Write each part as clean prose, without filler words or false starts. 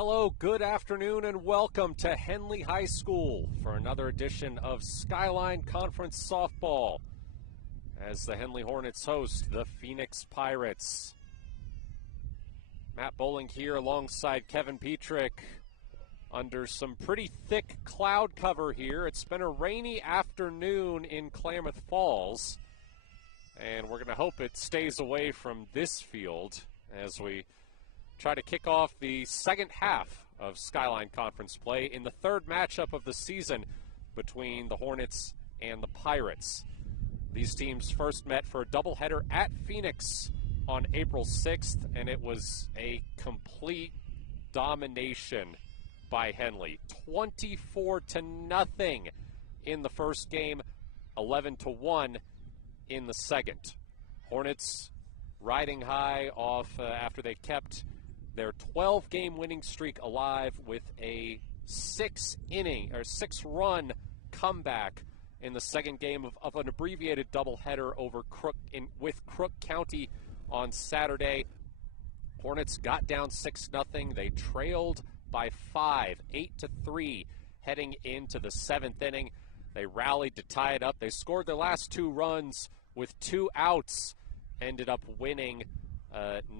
Hello, good afternoon, and welcome to Henley High School for another edition of Skyline Conference Softball as the Henley Hornets host the Phoenix Pirates. Matt Bowling here alongside Kevin Petrik under some pretty thick cloud cover here. It's been a rainy afternoon in Klamath Falls, and we're going to hope it stays away from this field as we try to kick off the second half of Skyline Conference play in the third matchup of the season between the Hornets and the Pirates. These teams first met for a doubleheader at Phoenix on April 6th, and it was a complete domination by Henley. 24-0 in the first game, 11-1 in the second. Hornets riding high off after they kept their 12-game winning streak alive with a six-run comeback in the second game of an abbreviated doubleheader over with Crook County on Saturday. Hornets got down 6-0. They trailed by 5, 8-3, heading into the seventh inning. They rallied to tie it up. They scored their last two runs with 2 outs, ended up winning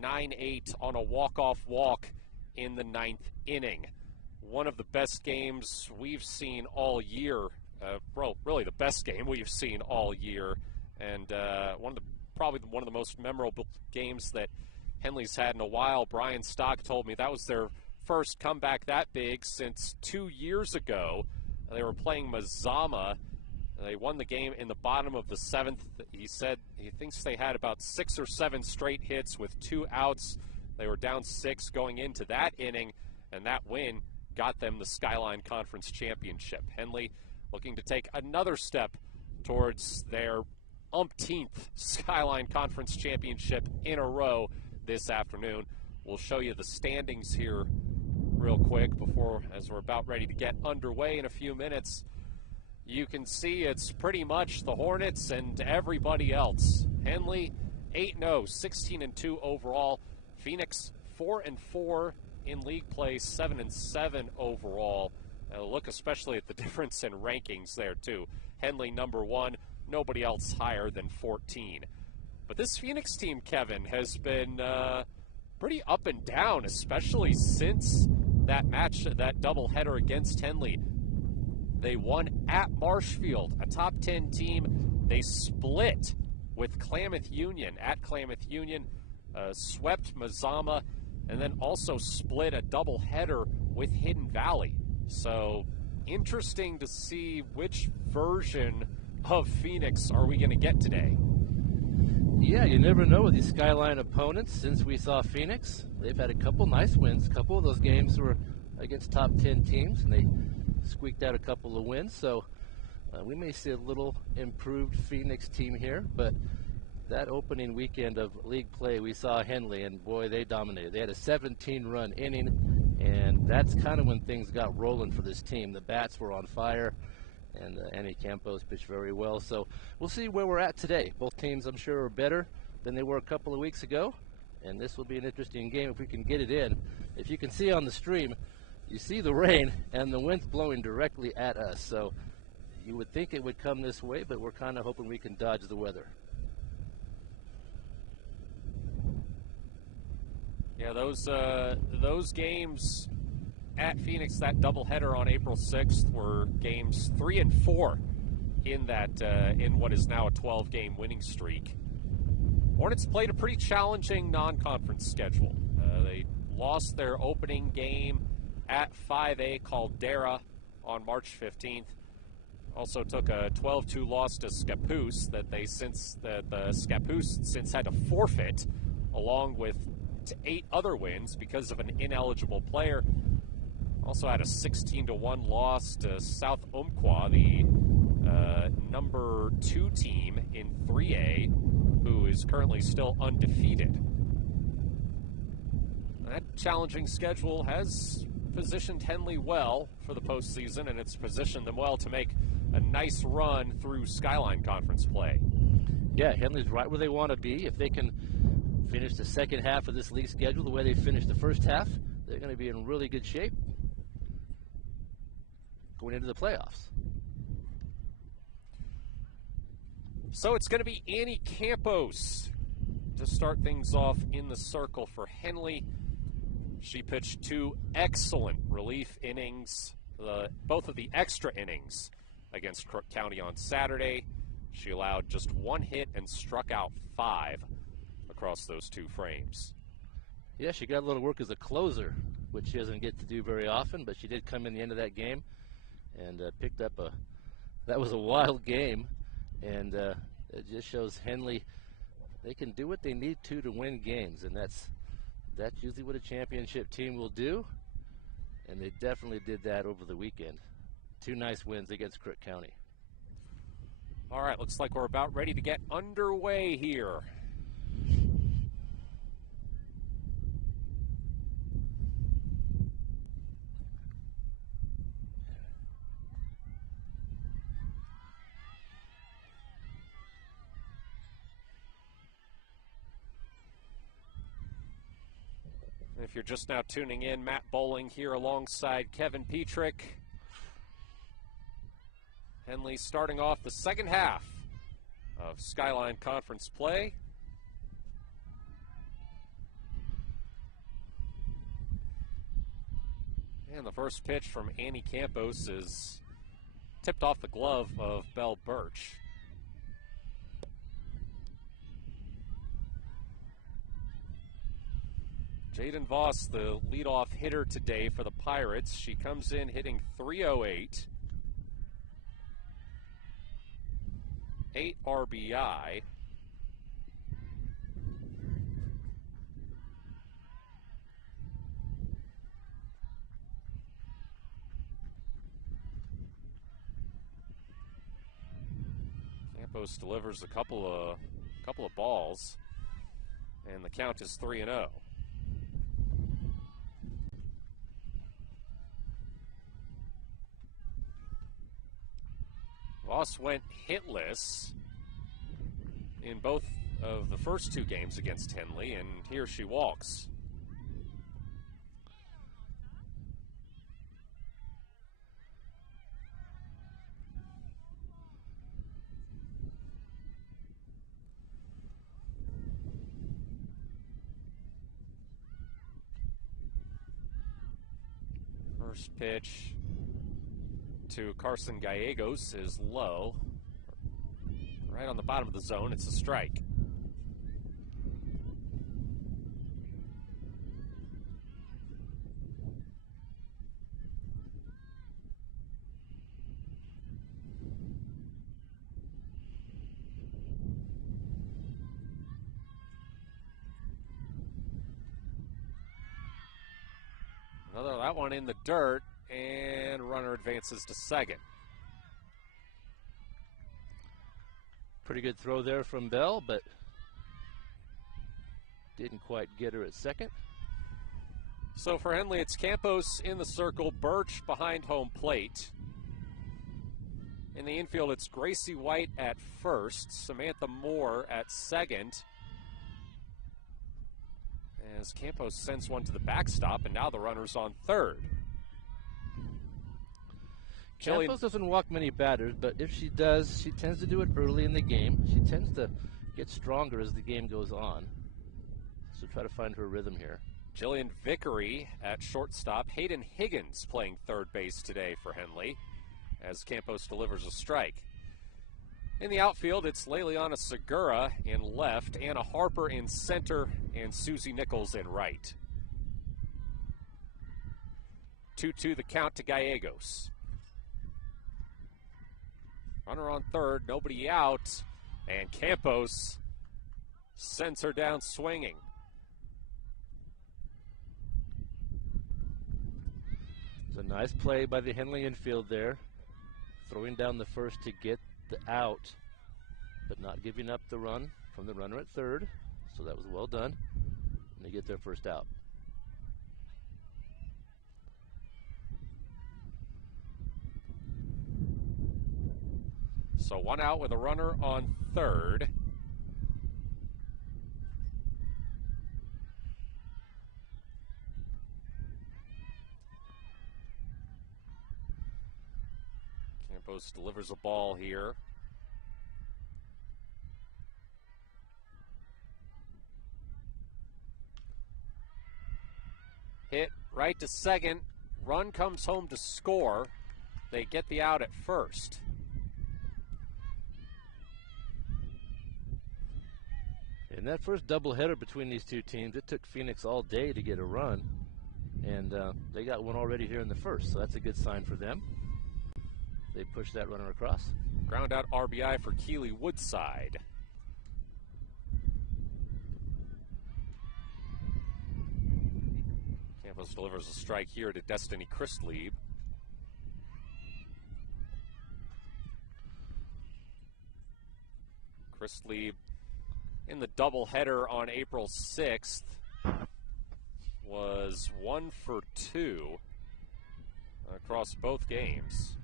9-8 on a walk-off walk in the ninth inning. One of the best games we've seen all year. Really the best game we've seen all year, and probably one of the most memorable games that Henley's had in a while. Brian Stock told me that was their first comeback that big since 2 years ago. They were playing Mazama. They won the game in the bottom of the seventh. He said he thinks they had about 6 or 7 straight hits with 2 outs. They were down 6 going into that inning, and that win got them the Skyline Conference Championship. Henley looking to take another step towards their umpteenth Skyline Conference Championship in a row this afternoon. We'll show you the standings here real quick as we're about ready to get underway in a few minutes. You can see it's pretty much the Hornets and everybody else. Henley 8-0, 16-2 overall. Phoenix 4-4 in league play, 7-7 overall. Look especially at the difference in rankings there too. Henley number 1, nobody else higher than 14. But this Phoenix team, Kevin, has been pretty up and down, especially since that match, that doubleheader against Henley. They won at Marshfield, a top 10 team. They split with Klamath Union at Klamath Union, swept Mazama, and then also split a doubleheader with Hidden Valley. So interesting to see which version of Phoenix are we going to get today. Yeah, you never know with these Skyline opponents. Since we saw Phoenix, they've had a couple nice wins. A couple of those games were against top 10 teams, and they squeaked out a couple of wins, so we may see a little improved Phoenix team here. But that opening weekend of league play, we saw Henley, and boy, they dominated. They had a 17-run inning, and that's kind of when things got rolling for this team. The bats were on fire, and Annie Campos pitched very well. So we'll see where we're at today. Both teams, I'm sure, are better than they were a couple of weeks ago, and this will be an interesting game if we can get it in. If you can see on the stream, you see the rain, and the wind's blowing directly at us. So you would think it would come this way, but we're kind of hoping we can dodge the weather. Yeah, those games at Phoenix, that doubleheader on April 6th, were games 3 and 4 in that in what is now a 12-game winning streak. Hornets played a pretty challenging non-conference schedule. They lost their opening game at 5A Caldera on March 15th. Also took a 12-2 loss to Scappoose that the Scappoose since had to forfeit, along with 8 other wins because of an ineligible player. Also had a 16-1 loss to South Umpqua, the number 2 team in 3A, who is currently still undefeated. That challenging schedule has positioned Henley well for the postseason, and it's positioned them well to make a nice run through Skyline Conference play. Yeah, Henley's right where they want to be. If they can finish the second half of this league schedule the way they finished the first half, they're going to be in really good shape going into the playoffs. So it's going to be Annie Campos to start things off in the circle for Henley. She pitched 2 excellent relief innings, both of the extra innings against Crook County on Saturday. She allowed just 1 hit and struck out 5 across those 2 frames. Yeah, she got a little work as a closer, which she doesn't get to do very often, but she did come in the end of that game and picked up that was a wild game, and it just shows Henley, they can do what they need to win games, and that's usually what a championship team will do, and they definitely did that over the weekend. 2 nice wins against Crook County. All right, looks like we're about ready to get underway here. If you're just now tuning in, Matt Bowling here alongside Kevin Petrik. Henley starting off the second half of Skyline Conference play. And the first pitch from Annie Campos is tipped off the glove of Belle Birch. Jaden Voss, the leadoff hitter today for the Pirates. She comes in hitting .308. 8 RBI. Campos delivers a couple of balls, and the count is 3-0. Voss went hitless in both of the first 2 games against Henley, and here she walks. First pitch to Carson Gallegos is low. Right on the bottom of the zone, it's a strike. That one in the dirt, and runner advances to second. Pretty good throw there from Bell, but didn't quite get her at second. So for Henley, it's Campos in the circle, Birch behind home plate. In the infield, it's Gracie White at first, Samantha Moore at second. As Campos sends one to the backstop, and now the runner's on third. Campos doesn't walk many batters, but if she does, she tends to do it early in the game. She tends to get stronger as the game goes on. So try to find her rhythm here. Jillian Vickery at shortstop. Hayden Higgins playing third base today for Henley as Campos delivers a strike. In the outfield, it's Leliana Segura in left, Anna Harper in center, and Susie Nichols in right. 2-2 the count to Gallegos. Runner on third, nobody out, and Campos sends her down swinging. It's a nice play by the Henley infield there, throwing down the first to get the out, but not giving up the run from the runner at third, so that was well done, and they get their first out. So one out with a runner on third. Campos delivers a ball here. Hit right to second. Run comes home to score. They get the out at first. In that first doubleheader between these two teams, it took Phoenix all day to get a run, and they got one already here in the first, so that's a good sign for them. They pushed that runner across. Ground out RBI for Keely Woodside. Campos delivers a strike here to Destiny Christlieb. Christlieb in the doubleheader on April 6th was 1 for 2 across both games.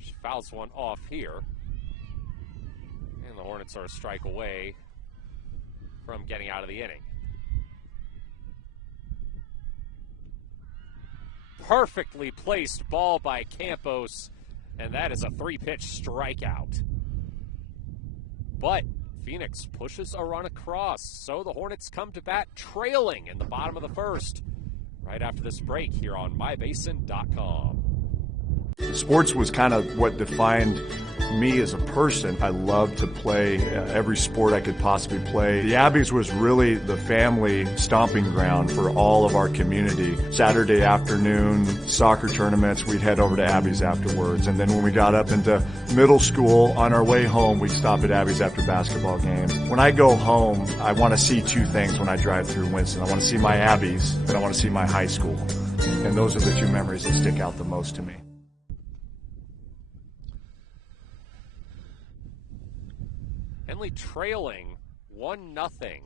She fouls one off here, and the Hornets are a strike away from getting out of the inning. Perfectly placed ball by Campos, and that is a 3-pitch strikeout. But Phoenix pushes a run across, so the Hornets come to bat trailing in the bottom of the first. Right after this break here on MyBasin.com. Sports was kind of what defined me as a person. I loved to play every sport I could possibly play. The Abbeys was really the family stomping ground for all of our community. Saturday afternoon soccer tournaments, we'd head over to Abbeys afterwards. And then when we got up into middle school, on our way home, we'd stop at Abbeys after basketball games. When I go home, I want to see two things when I drive through Winston. I want to see my Abbeys, and I want to see my high school. And those are the two memories that stick out the most to me. Henley trailing 1-0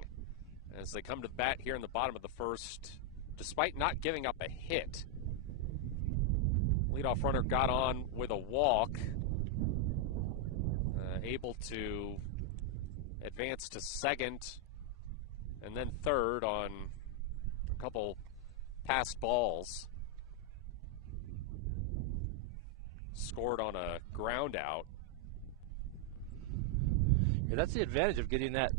as they come to the bat here in the bottom of the first, despite not giving up a hit. Leadoff runner got on with a walk, able to advance to second and then third on a couple pass balls. Scored on a ground out. Yeah, that's the advantage of getting that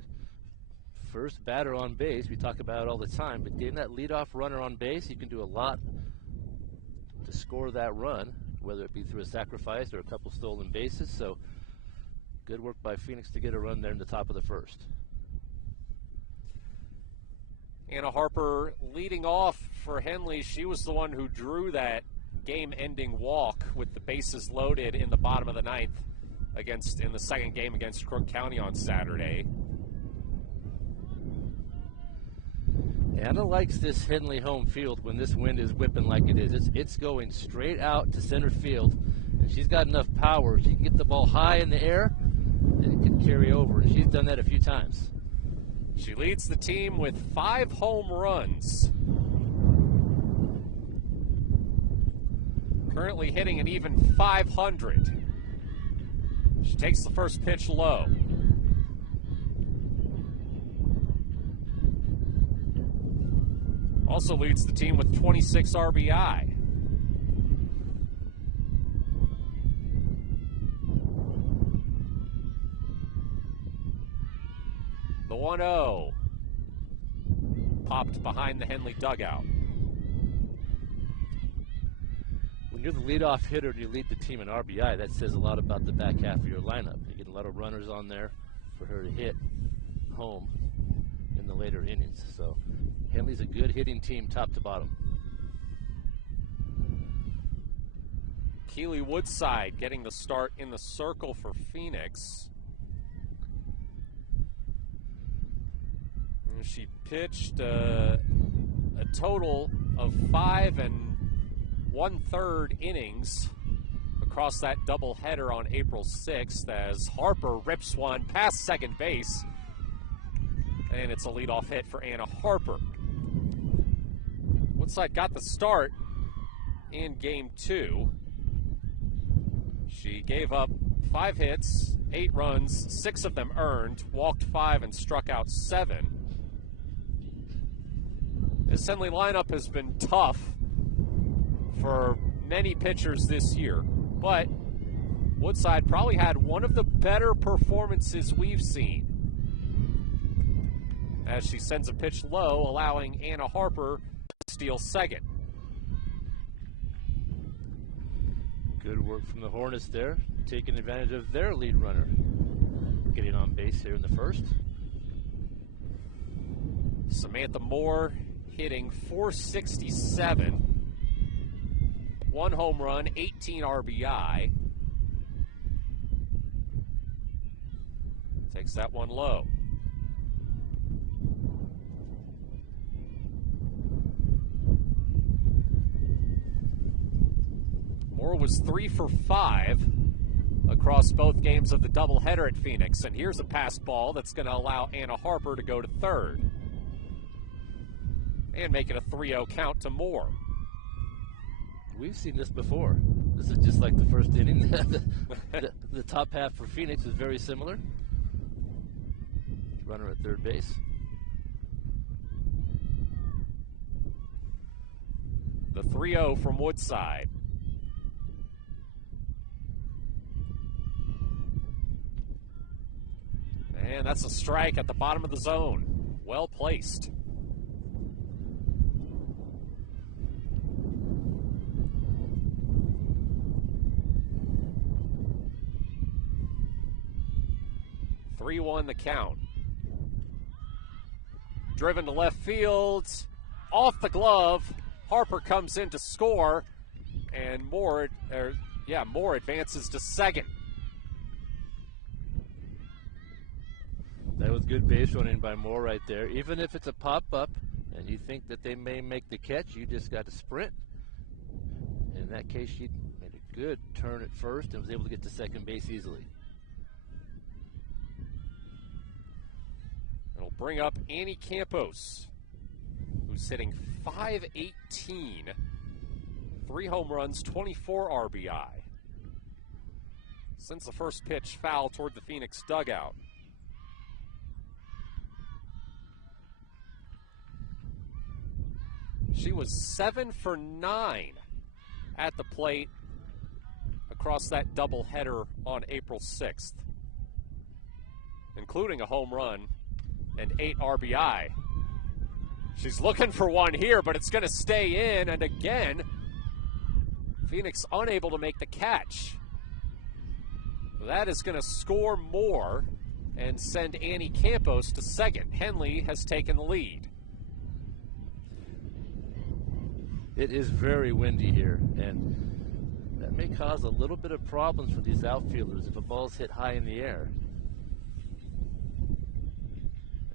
first batter on base. We talk about it all the time, but getting that leadoff runner on base, you can do a lot to score that run, whether it be through a sacrifice or a couple stolen bases. So good work by Phoenix to get a run there in the top of the first. Anna Harper leading off for Henley. She was the one who drew that game-ending walk with the bases loaded in the bottom of the ninth in the second game against Crook County on Saturday. Anna likes this Henley home field when this wind is whipping like it is. It's going straight out to center field, and she's got enough power. She can get the ball high in the air, and it can carry over, and she's done that a few times. She leads the team with 5 home runs. Currently hitting an even .500. She takes the first pitch low. Also leads the team with 26 RBI. The 1-0 popped behind the Henley dugout. When you're the leadoff hitter and you lead the team in RBI, that says a lot about the back half of your lineup. You get a lot of runners on there for her to hit home in the later innings. So Henley's a good hitting team top to bottom. Keely Woodside getting the start in the circle for Phoenix. And she pitched a total of 5 1/3 innings across that doubleheader on April 6th as Harper rips one past second base. And it's a leadoff hit for Anna Harper. Woodside got the start in Game 2. She gave up 5 hits, 8 runs, 6 of them earned, walked 5 and struck out 7. This Henley lineup has been tough for many pitchers this year. But Woodside probably had one of the better performances we've seen, as she sends a pitch low, allowing Anna Harper to steal second. Good work from the Hornets there, taking advantage of their lead runner. Getting on base here in the first. Samantha Moore hitting .467. 1 home run, 18 RBI. Takes that one low. Moore was 3 for 5 across both games of the doubleheader at Phoenix. And here's a pass ball that's going to allow Anna Harper to go to third. And make it a 3-0 count to Moore. We've seen this before. This is just like the first inning. the top half for Phoenix is very similar. Runner at third base. The 3-0 from Woodside. And that's a strike at the bottom of the zone. Well placed. Three-one the count. Driven to left field, off the glove. Harper comes in to score, and Moore advances to second. That was good base running by Moore right there. Even if it's a pop-up and you think that they may make the catch, you just got to sprint. In that case, she made a good turn at first and was able to get to second base easily. It'll bring up Annie Campos, who's hitting .518, 3 home runs, 24 RBI. Since the first pitch foul toward the Phoenix dugout. She was 7 for 9 at the plate across that doubleheader on April 6th, including a home run and 8 RBI. She's looking for one here, but it's going to stay in, and again, Phoenix unable to make the catch. That is going to score more and send Annie Campos to second. Henley has taken the lead. It is very windy here, and that may cause a little bit of problems for these outfielders if a ball's hit high in the air.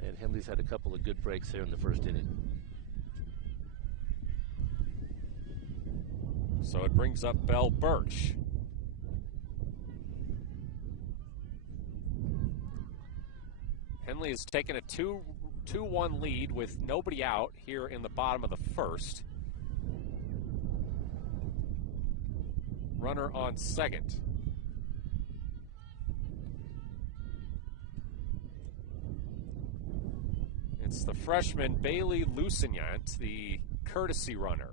And Henley's had a couple of good breaks here in the first inning. So it brings up Belle Birch. Henley has taken a 2-1 lead with nobody out here in the bottom of the first. Runner on second. It's the freshman Bailey Lucignant, the courtesy runner.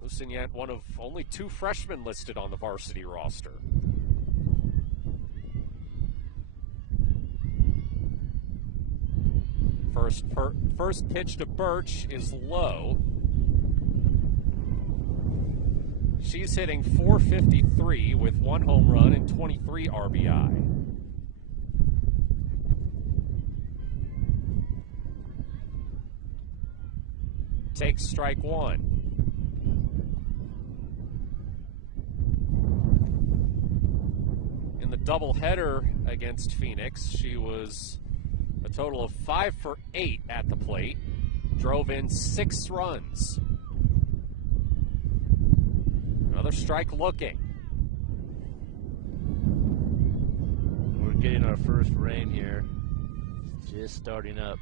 Lucignant, one of only 2 freshmen listed on the varsity roster. First pitch to Birch is low. She's hitting .453 with 1 home run and 23 RBI. Takes strike 1. In the doubleheader against Phoenix, she was a total of 5 for 8 at the plate. Drove in 6 runs. Another strike looking. We're getting our first rain here. It's just starting up.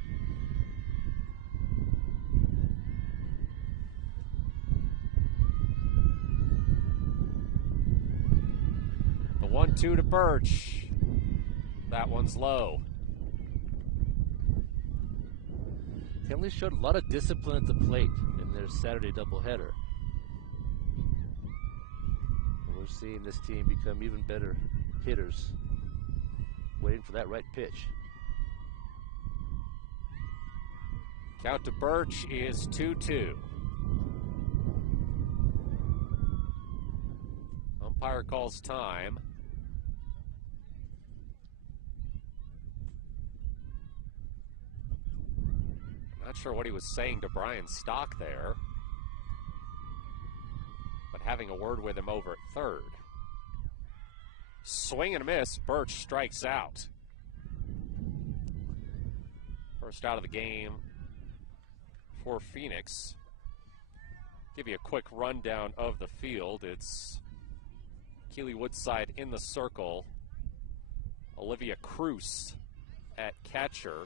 The 1-2 to Birch. That one's low. Henley showed a lot of discipline at the plate, and in their Saturday doubleheader. And we're seeing this team become even better hitters, waiting for that right pitch. Count to Birch is 2-2. Umpire calls time. Not sure what he was saying to Brian Stock there, but having a word with him over at third. Swing and a miss. Birch strikes out. First out of the game for Phoenix. Give you a quick rundown of the field. It's Keeley Woodside in the circle. Olivia Cruz at catcher.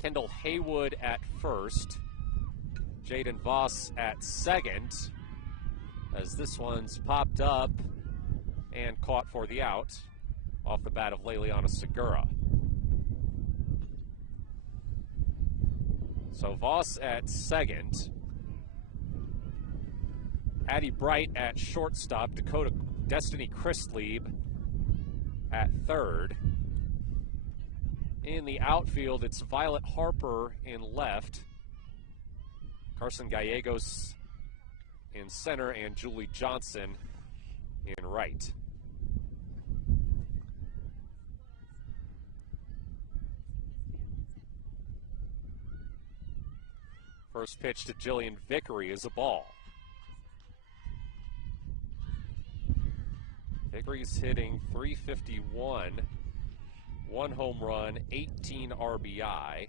Kendall Haywood at first. Jaden Voss at second. As this one's popped up and caught for the out off the bat of Leliana Segura. So Voss at second. Addie Bright at shortstop. Dakota Destiny Christlieb at third. In the outfield, it's Violet Harper in left. Carson Gallegos in center and Julie Johnson in right. First pitch to Jillian Vickery is a ball. Vickery's hitting .351, 1 home run, 18 RBI.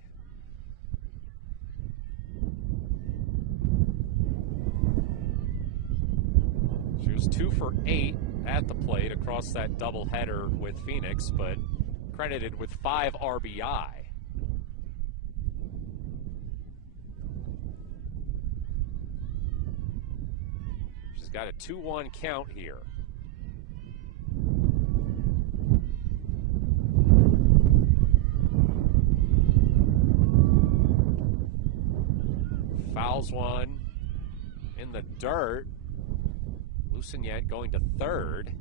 She was 2 for 8 at the plate across that doubleheader with Phoenix, but credited with 5 RBI. She's got a 2-1 count here. Fouls one in the dirt. Lucignette going to third.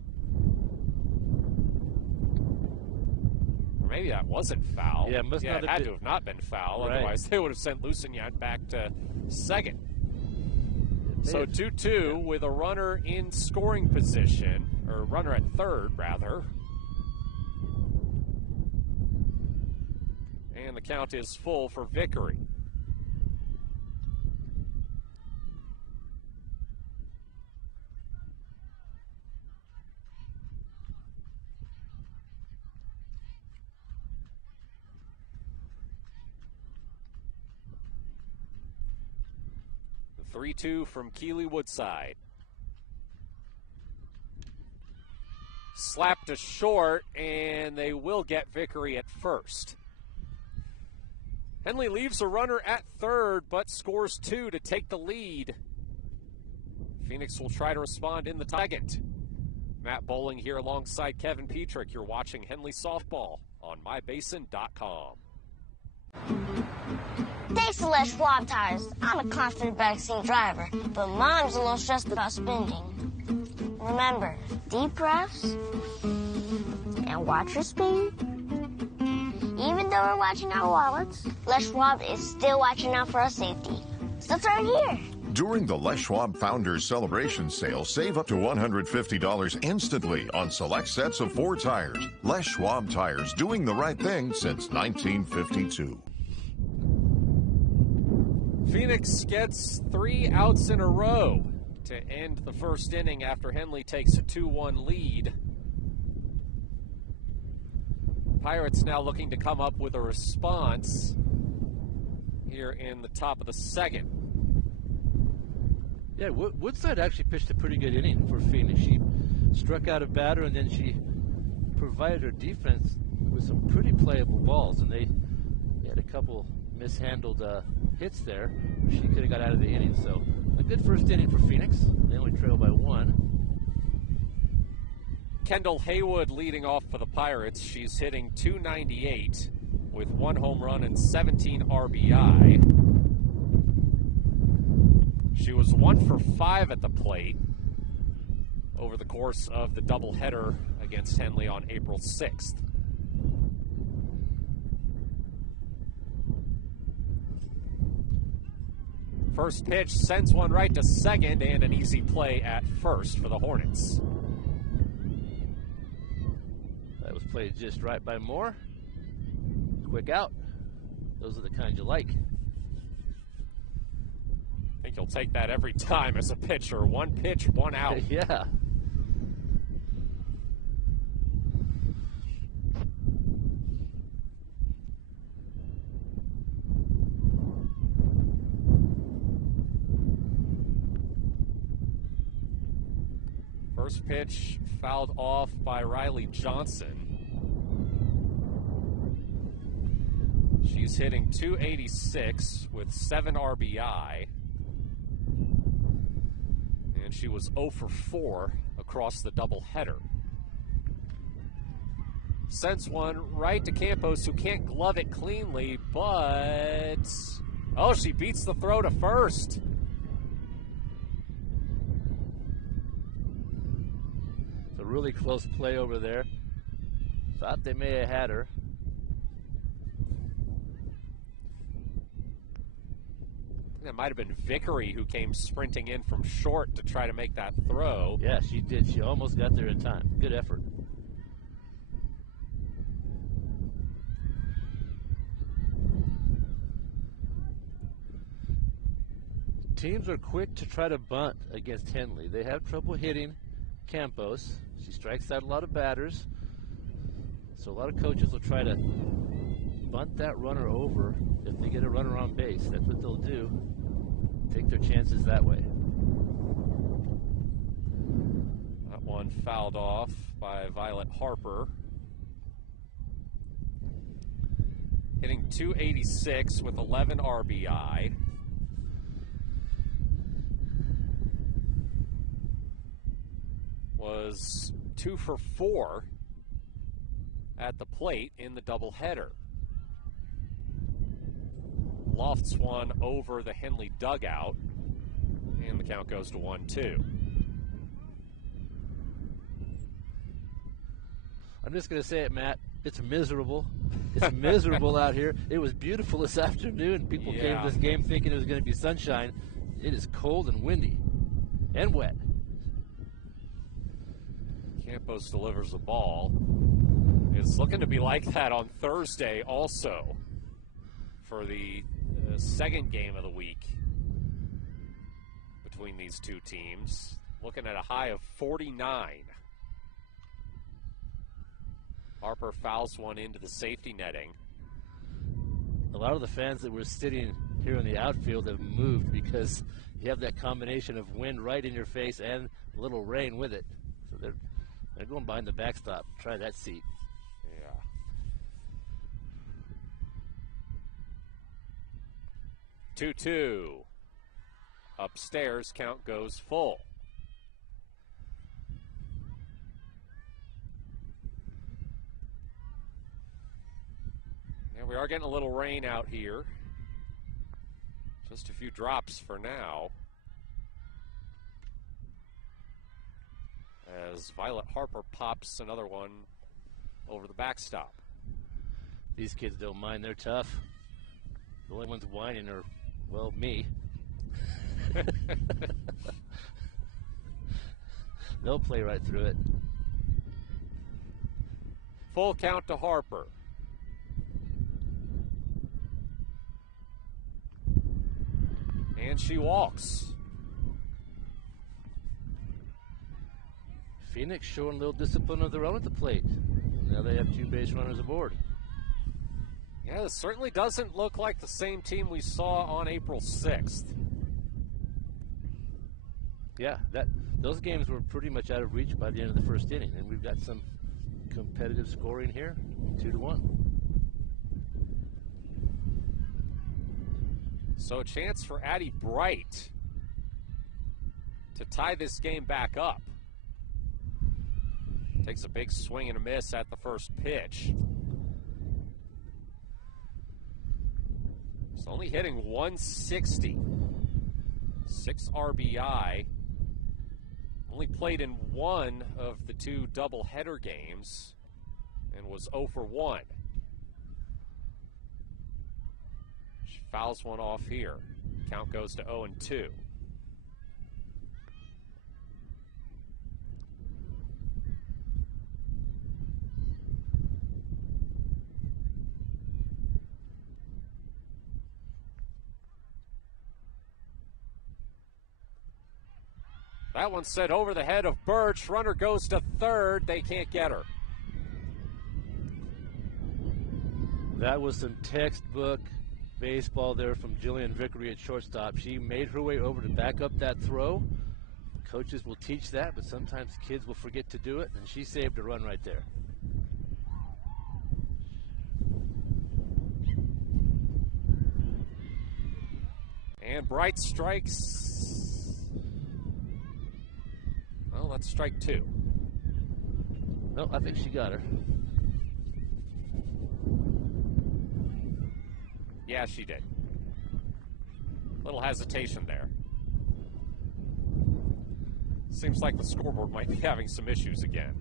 Or maybe that wasn't foul. Yeah, it had to have not been foul. Right. Otherwise, they would have sent Lucignette back to second. So 2-2 with a runner in scoring position, or runner at third, rather. And the count is full for Vickery. The 3-2 from Keeley Woodside. Slapped to short, and they will get Vickery at first. Henley leaves a runner at third, but scores 2 to take the lead. Phoenix will try to respond in the second. Matt Bowling here alongside Kevin Petrik. You're watching Henley Softball on mybasin.com. Thanks to Les Schwab Tires, I'm a confident backseat driver, but Mom's a little stressed about spending. Remember, deep breaths and watch your speed. Even though we're watching our wallets, Les Schwab is still watching out for our safety. So start here. During the Les Schwab Founders Celebration Sale, save up to $150 instantly on select sets of 4 tires. Les Schwab Tires, doing the right thing since 1952. Phoenix gets 3 outs in a row to end the first inning after Henley takes a 2-1 lead. Pirates now looking to come up with a response here in the top of the second. Yeah, Woodside actually pitched a pretty good inning for Phoenix. She struck out a batter, and then she provided her defense with some pretty playable balls, and they had a couple mishandled hits there. She could have got out of the inning, so a good first inning for Phoenix. They only trail by 1. Kendall Haywood leading off for the Pirates. She's hitting .298 with 1 home run and 17 RBI. She was 1 for 5 at the plate over the course of the doubleheader against Henley on April 6th. First pitch sends one right to second, and an easy play at first for the Hornets. That was played just right by Moore. Quick out. Those are the kinds you like. I think you'll take that every time as a pitcher. One pitch, one out. Yeah. First pitch fouled off by Riley Johnson. She's hitting .286 with 7 RBI. And she was 0 for 4 across the doubleheader. Sends one right to Campos, who can't glove it cleanly, but... oh, she beats the throw to first. It's a really close play over there. Thought they may have had her. It might have been Vickery who came sprinting in from short to try to make that throw. Yeah, she did. She almost got there in time. Good effort. Teams are quick to try to bunt against Henley. They have trouble hitting Campos. She strikes out a lot of batters. So a lot of coaches will try to bunt that runner over if they get a runner on base. That's what they'll do. Take their chances that way. That one fouled off by Violet Harper. Hitting .286 with 11 RBI. Was 2 for 4 at the plate in the doubleheader. Lofts one over the Henley dugout, and the count goes to 1-2. I'm just going to say it, Matt. It's miserable. It's miserable out here. It was beautiful this afternoon. People came to this game thinking it was going to be sunshine. It is cold and windy and wet. Campos delivers the ball. It's looking to be like that on Thursday also for the second game of the week between these two teams. Looking at a high of 49. Harper fouls one into the safety netting. A lot of the fans that were sitting here in the outfield have moved because you have that combination of wind right in your face and a little rain with it. So they're going behind the backstop. Try that seat. Yeah. Two. Upstairs, count goes full. And we are getting a little rain out here. Just a few drops for now. As Violet Harper pops another one over the backstop. These kids don't mind. They're tough. The only ones whining are, well, me. They'll play right through it. Full count to Harper. And she walks. Phoenix showing a little discipline of their own at the plate. Now they have 2 base runners aboard. Yeah, this certainly doesn't look like the same team we saw on April 6th. Yeah, those games were pretty much out of reach by the end of the first inning, and we've got some competitive scoring here, 2-1. So a chance for Addie Bright to tie this game back up. Takes a big swing and a miss at the first pitch. It's only hitting 160. 6 RBI. Only played in one of the 2 doubleheader games and was 0 for 1. She fouls one off here. Count goes to 0 and 2. That one set over the head of Birch. Runner goes to third. They can't get her. That was some textbook baseball there from Jillian Vickery at shortstop. She made her way over to back up that throw. Coaches will teach that, but sometimes kids will forget to do it, and she saved a run right there. And Bright strikes. Well, that's strike 2. No, I think she got her. Yeah, she did. Little hesitation there. Seems like the scoreboard might be having some issues again.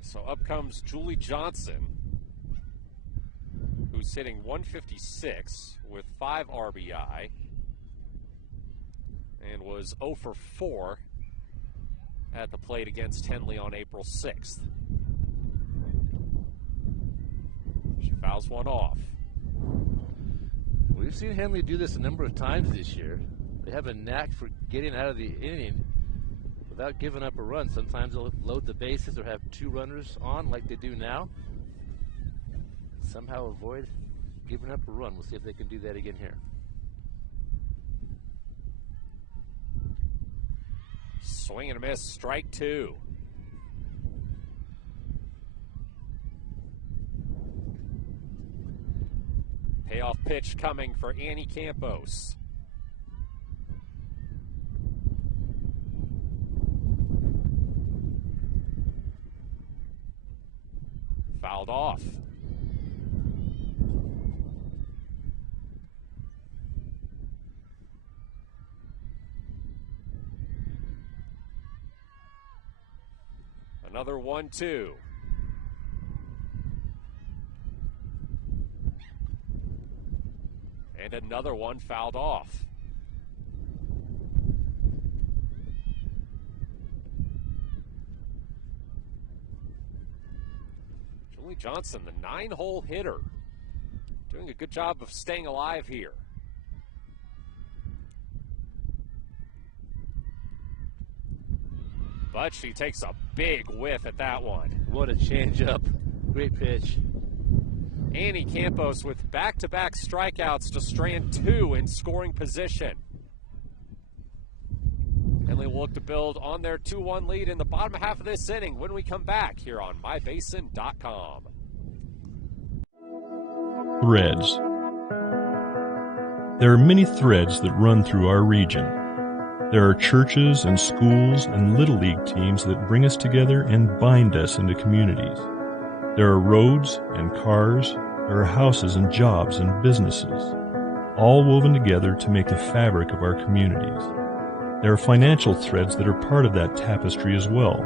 So up comes Julie Johnson, who's hitting 156 with 5 RBI and was 0 for 4 at the plate against Henley on April 6th. She fouls one off. We've seen Henley do this a number of times this year. They have a knack for getting out of the inning without giving up a run. Sometimes they'll load the bases or have 2 runners on like they do now. Somehow avoid giving up a run. We'll see if they can do that again here. Swing and a miss, strike 2. Payoff pitch coming for Annie Campos. Fouled off. Another 1-2. And another one fouled off. Julie Johnson, the 9-hole hitter, doing a good job of staying alive here. But she takes a big whiff at that one. What a changeup. Great pitch. Annie Campos with back-to-back strikeouts to strand 2 in scoring position. Henley will look to build on their 2-1 lead in the bottom half of this inning when we come back here on MyBasin.com. Threads. There are many threads that run through our region. There are churches and schools and Little League teams that bring us together and bind us into communities. There are roads and cars, there are houses and jobs and businesses, all woven together to make the fabric of our communities. There are financial threads that are part of that tapestry as well.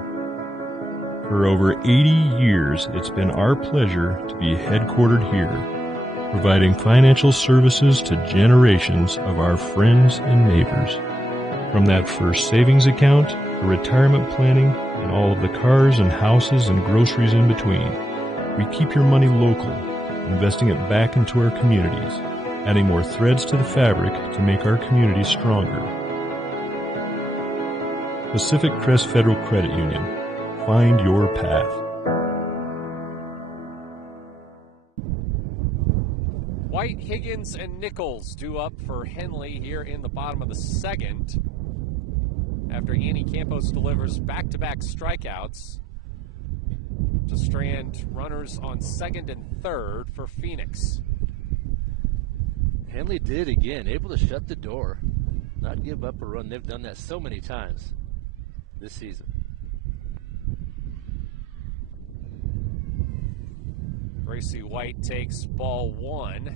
For over 80 years, it's been our pleasure to be headquartered here, providing financial services to generations of our friends and neighbors. From that first savings account, to retirement planning, and all of the cars and houses and groceries in between, we keep your money local, investing it back into our communities, adding more threads to the fabric to make our communities stronger. Pacific Crest Federal Credit Union. Find your path. White, Higgins, and Nichols due up for Henley here in the bottom of the second after Annie Campos delivers back-to-back strikeouts to strand runners on second and third for Phoenix. Henley did again, able to shut the door, not give up a run. They've done that so many times this season. Gracie White takes ball 1.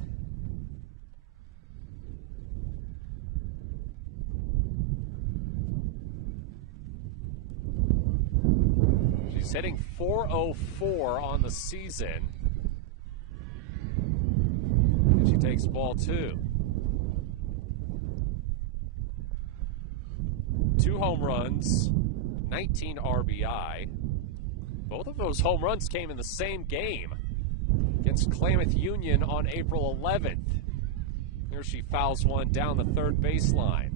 She's hitting .404 on the season. And she takes ball 2. 2 home runs, 19 RBI. Both of those home runs came in the same game against Klamath Union on April 11th. Here she fouls one down the third baseline.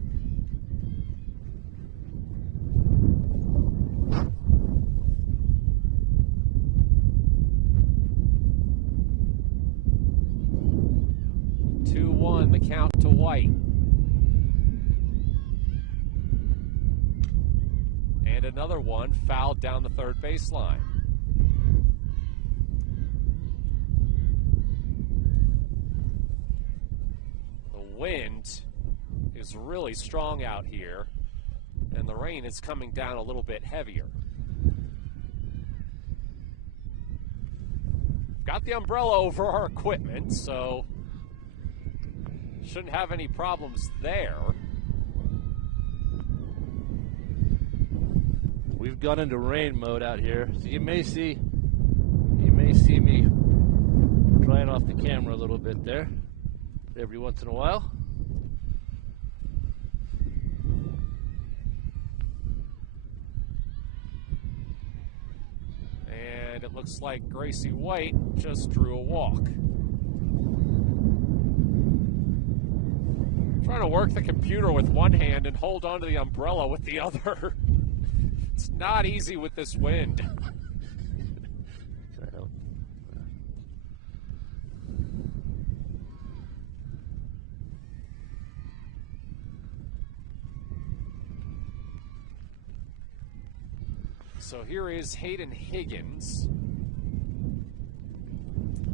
The count to White. And another one fouled down the third baseline. The wind is really strong out here, and the rain is coming down a little bit heavier. Got the umbrella over our equipment, so shouldn't have any problems there. We've gone into rain mode out here, so you may see me drying off the camera a little bit there every once in a while. And it looks like Gracie White just drew a walk. Trying to work the computer with one hand and hold onto the umbrella with the other. It's not easy with this wind. Can I help? So here is Hayden Higgins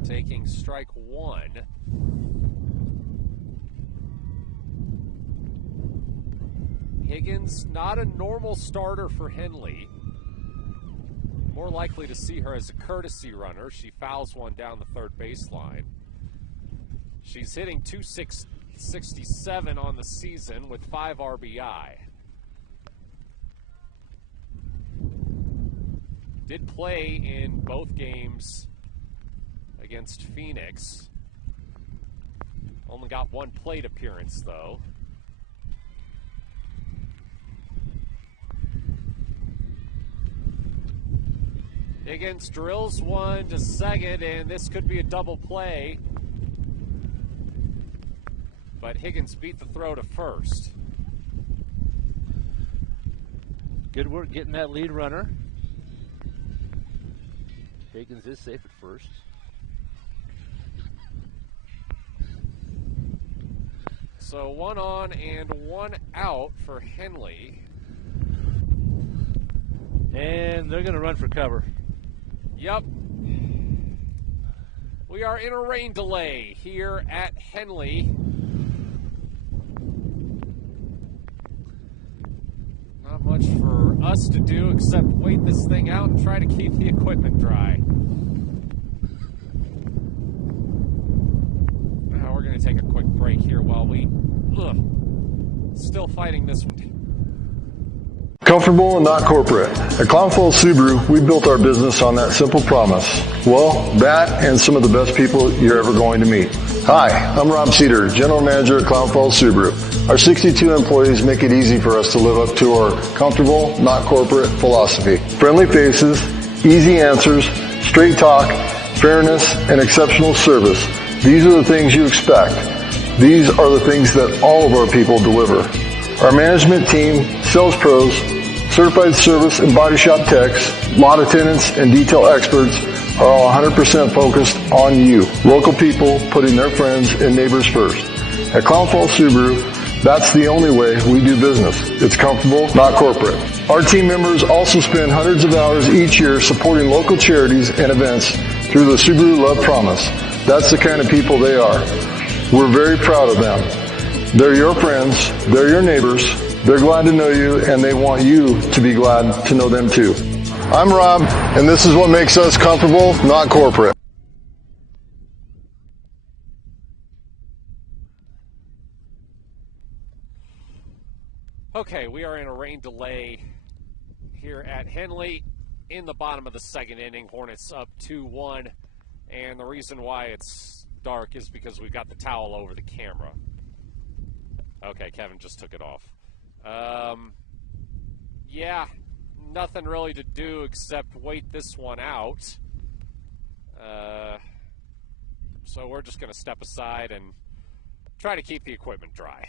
taking strike 1. Higgins, not a normal starter for Henley. More likely to see her as a courtesy runner. She fouls one down the third baseline. She's hitting .267 on the season with 5 RBI. Did play in both games against Phoenix. Only got 1 plate appearance, though. Higgins drills one to second, and this could be a double play. But Higgins beat the throw to first. Good work getting that lead runner. Higgins is safe at first. So 1 on and 1 out for Henley. And they're going to run for cover. Yep. We are in a rain delay here at Henley. Not much for us to do except wait this thing out and try to keep the equipment dry. Now we're going to take a quick break here while we still fighting this one. Comfortable and not corporate. At Clown Falls Subaru, we built our business on that simple promise. Well, that and some of the best people you're ever going to meet. Hi, I'm Rob Cedar, General Manager at Clown Falls Subaru. Our 62 employees make it easy for us to live up to our comfortable, not corporate philosophy. Friendly faces, easy answers, straight talk, fairness, and exceptional service. These are the things you expect. These are the things that all of our people deliver. Our management team, sales pros, certified service and body shop techs, lot attendants, and detail experts are all 100% focused on you. Local people putting their friends and neighbors first. At Clown Falls Subaru, that's the only way we do business. It's comfortable, not corporate. Our team members also spend hundreds of hours each year supporting local charities and events through the Subaru Love Promise. That's the kind of people they are. We're very proud of them. They're your friends, they're your neighbors, they're glad to know you, and they want you to be glad to know them too. I'm Rob, and this is what makes us comfortable, not corporate. Okay, we are in a rain delay here at Henley in the bottom of the second inning. Hornets up 2-1, and the reason why it's dark is because we've got the towel over the camera. Okay, Kevin just took it off. Yeah, nothing really to do except wait this one out. So we're just going to step aside and try to keep the equipment dry.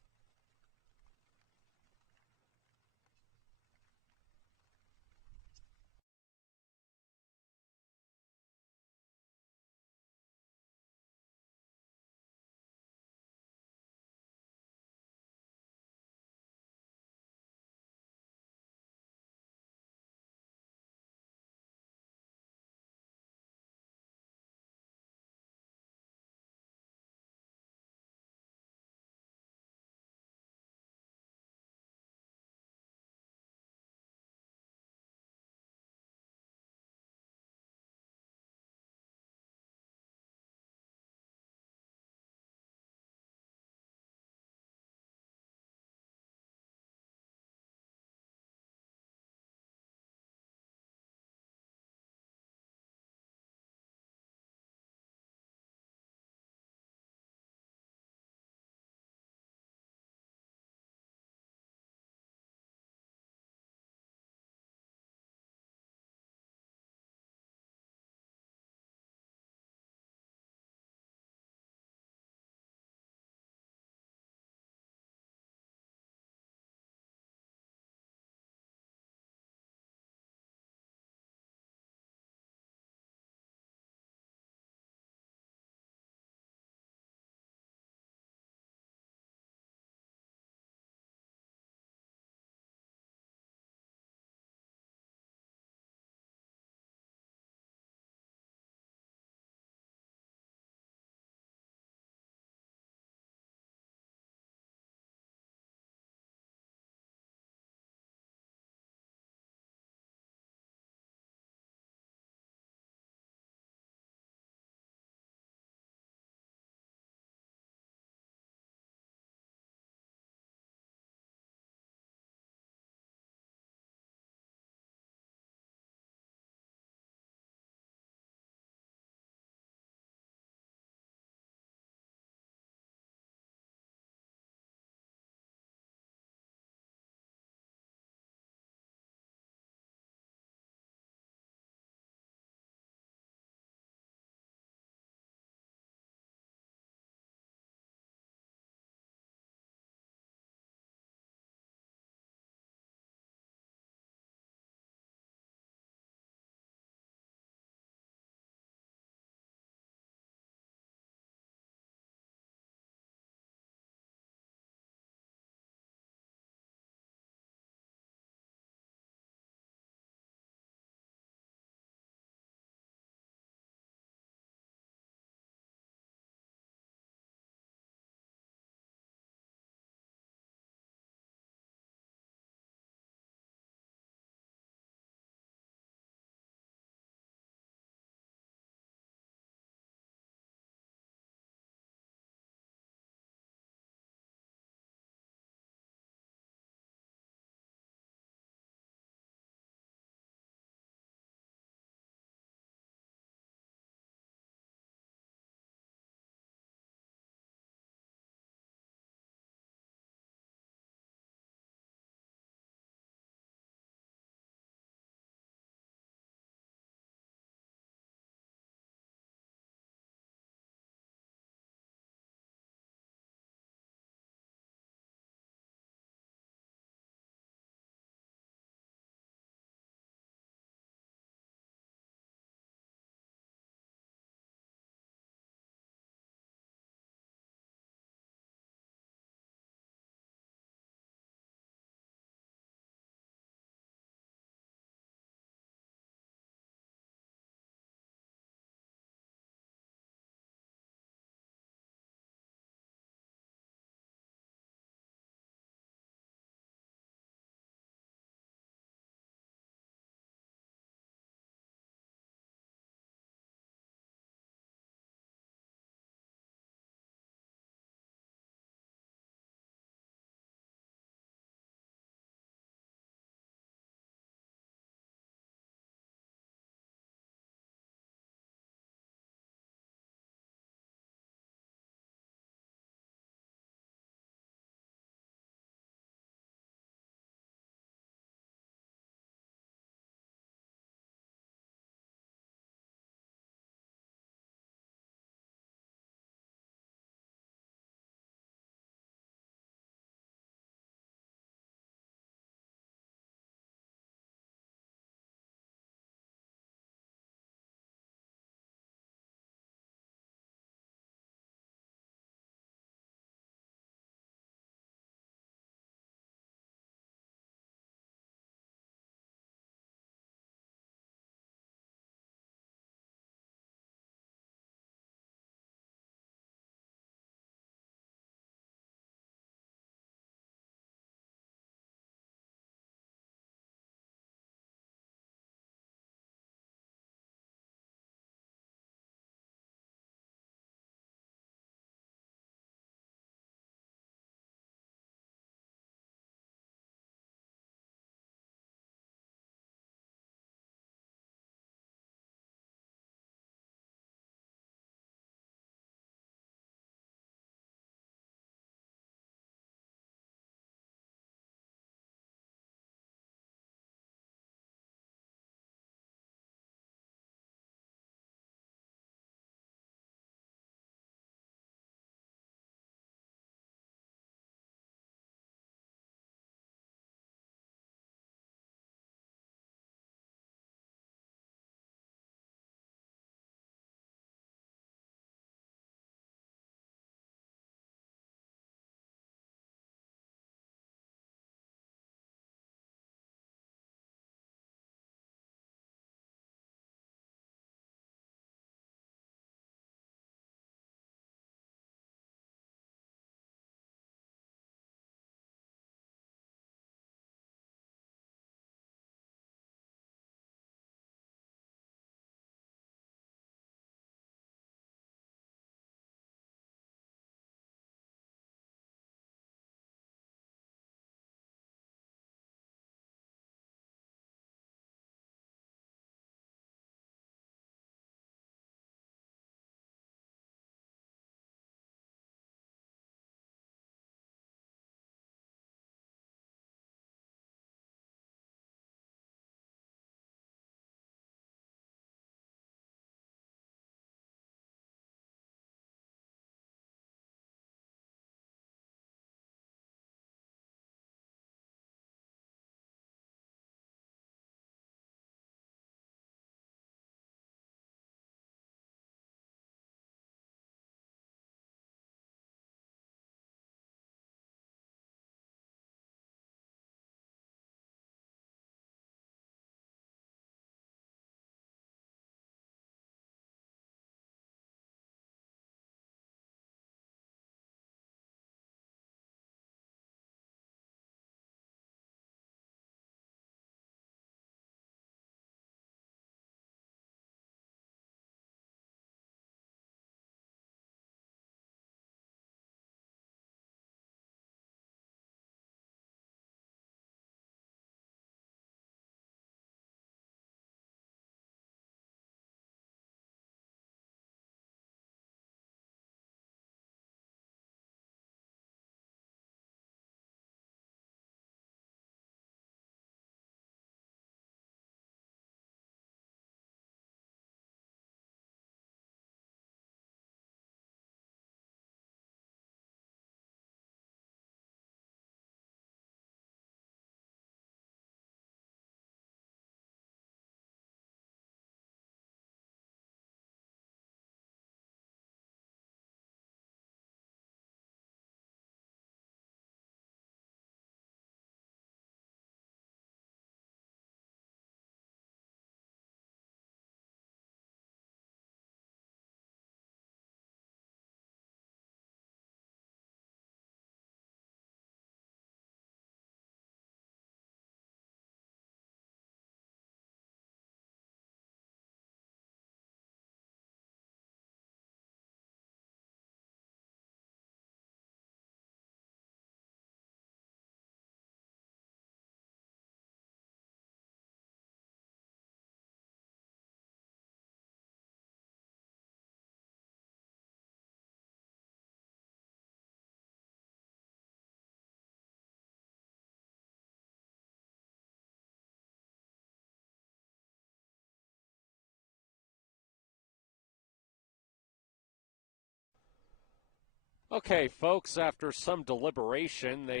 Okay, folks, after some deliberation, they